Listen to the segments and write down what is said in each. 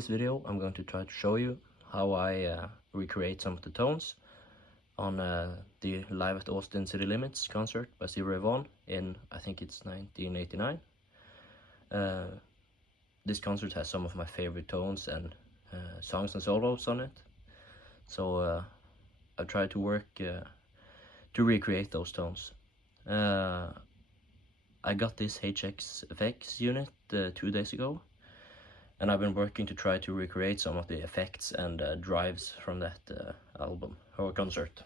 this video I'm going to try to show you how I recreate some of the tones on the Live at Austin City Limits concert by Stevie Ray Vaughan in, I think it's 1989. This concert has some of my favorite tones and songs and solos on it, so I've tried to work to recreate those tones. I got this HX effects unit 2 days ago, and I've been working to try to recreate some of the effects and drives from that album or concert.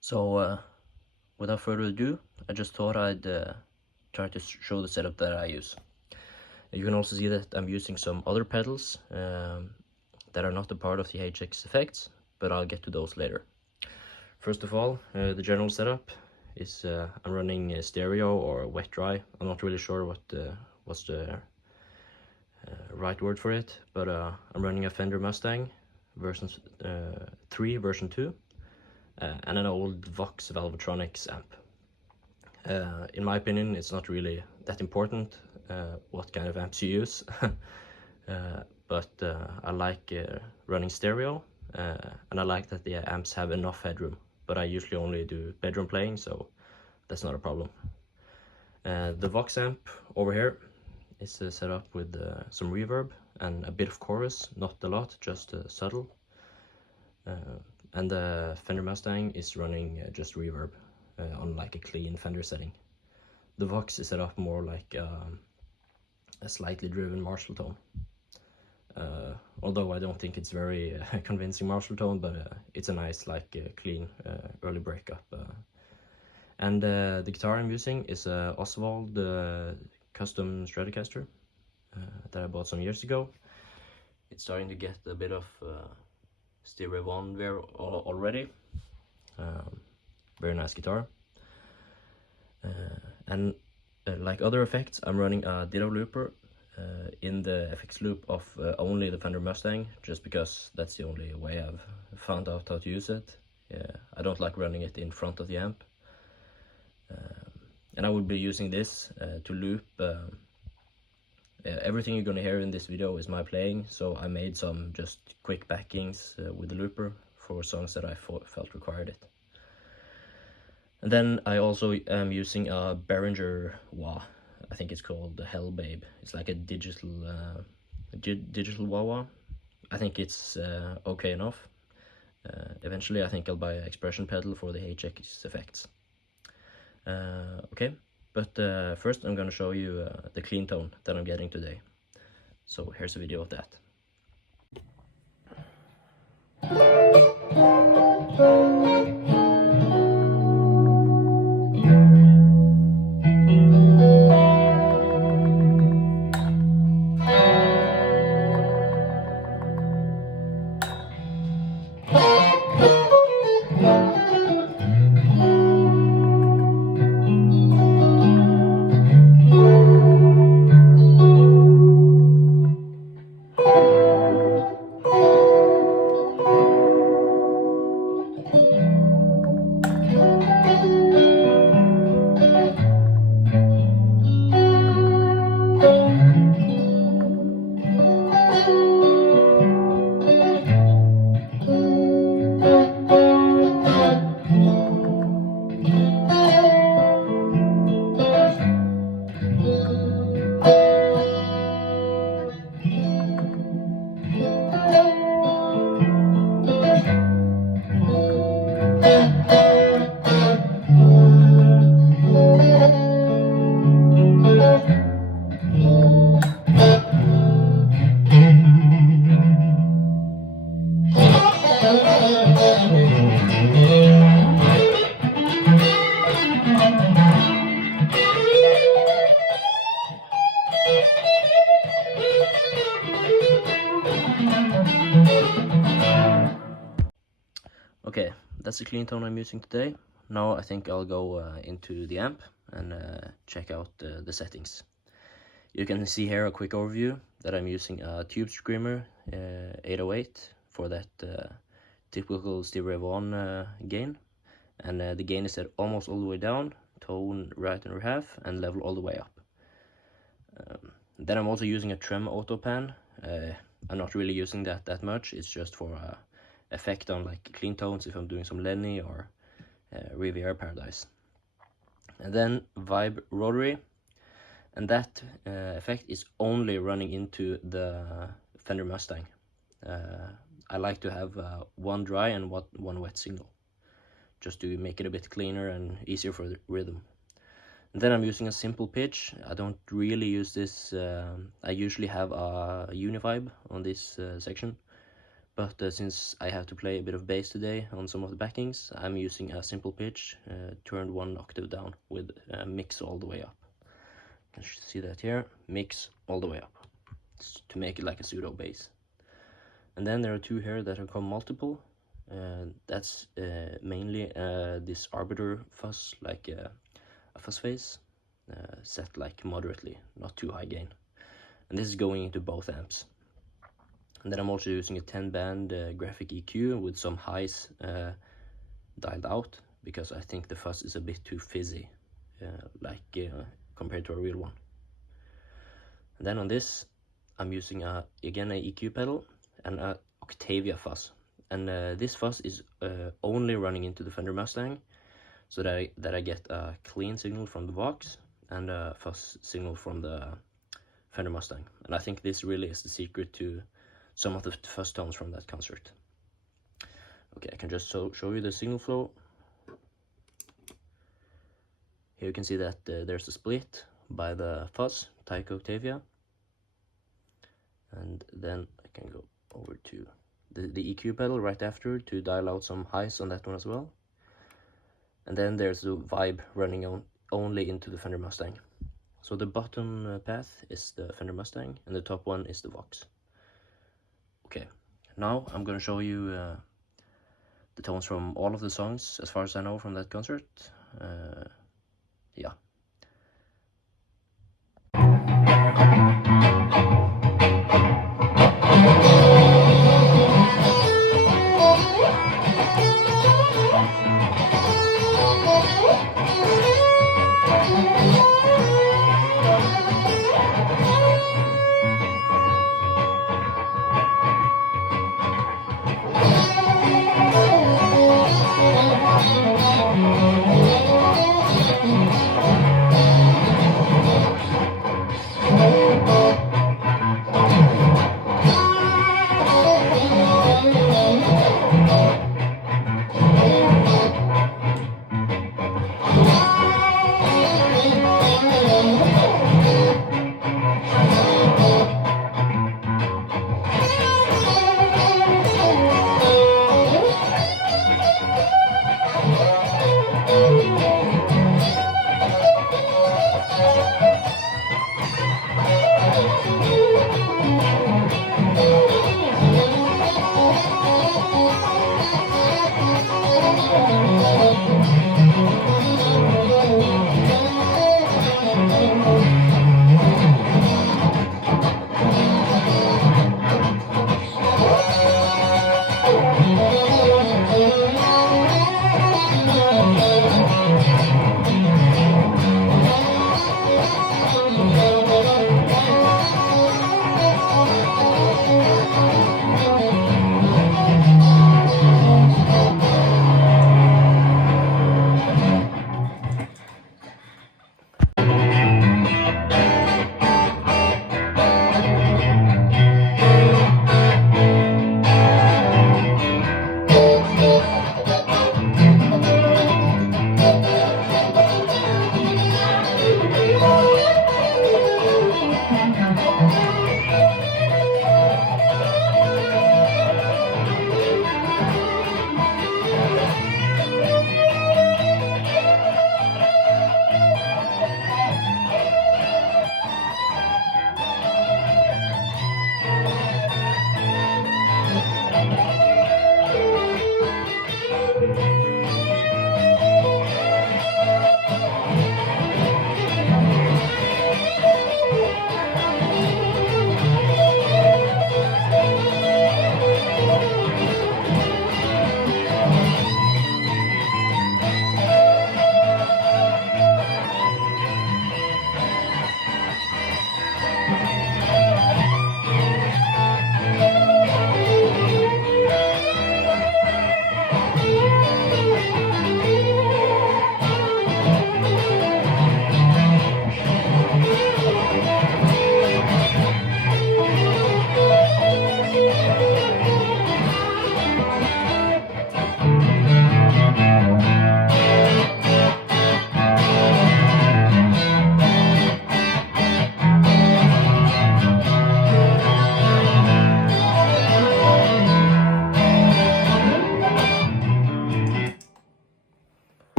So without further ado, I just thought I'd try to show the setup that I use. You can also see that I'm using some other pedals that are not a part of the HX effects, but I'll get to those later. First of all, the general setup is I'm running stereo or wet dry. I'm not really sure what's the right word for it, but I'm running a Fender Mustang version 3 version 2 and an old Vox Valvetronics amp. In my opinion, it's not really that important what kind of amps you use, but I like running stereo, and I like that the amps have enough headroom, but I usually only do bedroom playing, so that's not a problem. The Vox amp over here is set up with some reverb and a bit of chorus, not a lot, just subtle. And the Fender Mustang is running just reverb on like a clean Fender setting. The Vox is set up more like a slightly driven Marshall tone. Although I don't think it's very convincing Marshall tone, but it's a nice, like, clean early breakup. And the guitar I'm using is a Oswald custom Stratocaster that I bought some years ago. It's starting to get a bit of Stevie Ray Vaughan there already. Very nice guitar. And like other effects, I'm running a ditto looper in the FX loop of only the Fender Mustang, just because that's the only way I've found out how to use it. I don't like running it in front of the amp. And I will be using this to loop. Everything you're gonna hear in this video is my playing, so I made some just quick backings with the looper for songs that I felt required it. And then I also am using a Behringer wah. I think it's called the Hell Babe. It's like a digital wah-wah. I think it's okay enough. Eventually I think I'll buy an expression pedal for the HX effects. Okay, but first I'm gonna show you the clean tone that I'm getting today. So here's a video of that. Okay, that's the clean tone I'm using today. Now I think I'll go into the amp and check out the settings. You can see here a quick overview that I'm using a Tube Screamer 808 for that typical Stevie Ray Vaughan gain. And the gain is set almost all the way down, tone right and half, and level all the way up. Then I'm also using a Trem Auto Pan I'm not really using that much. It's just for effect on like clean tones if I'm doing some Lenny or Riviera Paradise. And then Vibe Rotary, and that effect is only running into the Fender Mustang. I like to have one dry and one wet signal, just to make it a bit cleaner and easier for the rhythm. And then I'm using a simple pitch. I don't really use this. I usually have a univibe on this section, but since I have to play a bit of bass today on some of the backings, I'm using a simple pitch turned 1 octave down with mix all the way up. You can see that here, mix all the way up, to make it like a pseudo bass. And then there are 2 here that have come multiple. That's mainly this arbiter fuzz, like a fuzz phase, set like moderately, not too high gain. And this is going into both amps. And then I'm also using a 10-band graphic EQ with some highs dialed out, because I think the fuzz is a bit too fizzy, compared to a real one. And then on this, I'm using again a EQ pedal and a Octavia fuzz. And this fuzz is only running into the Fender Mustang, so that I get a clean signal from the Vox and a fuzz signal from the Fender Mustang. And I think this really is the secret to some of the fuzz tones from that concert. Okay, I can just show you the signal flow. Here you can see that there's a split by the fuzz, Taiko Octavia. And then I can go over to the EQ pedal right after to dial out some highs on that one as well. And then there's the vibe running only into the Fender Mustang. So the bottom path is the Fender Mustang and the top one is the Vox. Okay, now I'm gonna show you the tones from all of the songs as far as I know from that concert. Yeah.